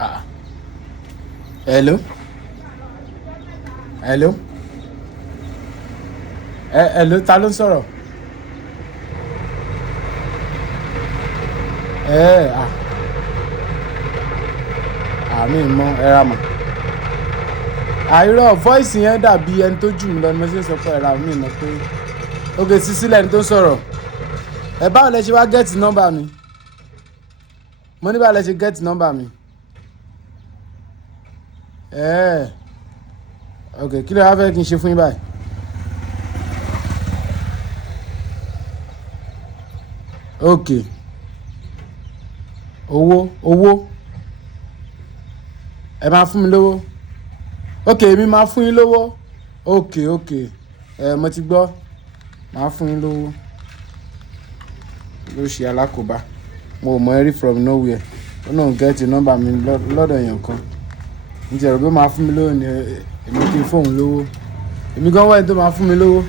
Ah, hello? Hello? Hello, ta ló ń sọ̀rọ̀? Ah, àmì mọ ẹ̀rà mọ̀. Àìrọ̀ voice yẹn dàbí ẹni tó jù mí lọ ni mo ṣe sọ pé ẹ̀rà mi mọ̀ pé. Okay, Sisi lẹni tó ń sọ̀rọ̀. Ẹ báwo lẹ ṣe wá gẹ́ẹ̀tì nọ́mbà mi? Mo ní báwo lẹ ṣe gẹ́ẹ̀tì nọ́mbà mi? Okay, kí ló wá fẹ́ kí n ṣe fún yín báyìí? Okay. Owó. Ẹ máa fún mi lówó. Okay, èmi máa fún yín lówó. Okay. Mo ti gbọ́. Máa fún yín lówó. Ló ṣe alákòóbá. Mo mọ ẹ rí from nowhere. Ó náà gẹ́ẹ̀tì nọ́mbà mi lọ́dọ̀ èèyàn kan. Ǹjẹ́ rò pé máa fún mi lówó ni èmi kì í fóun lówó. Èmi gan wá ẹni tó máa fún mi lówó.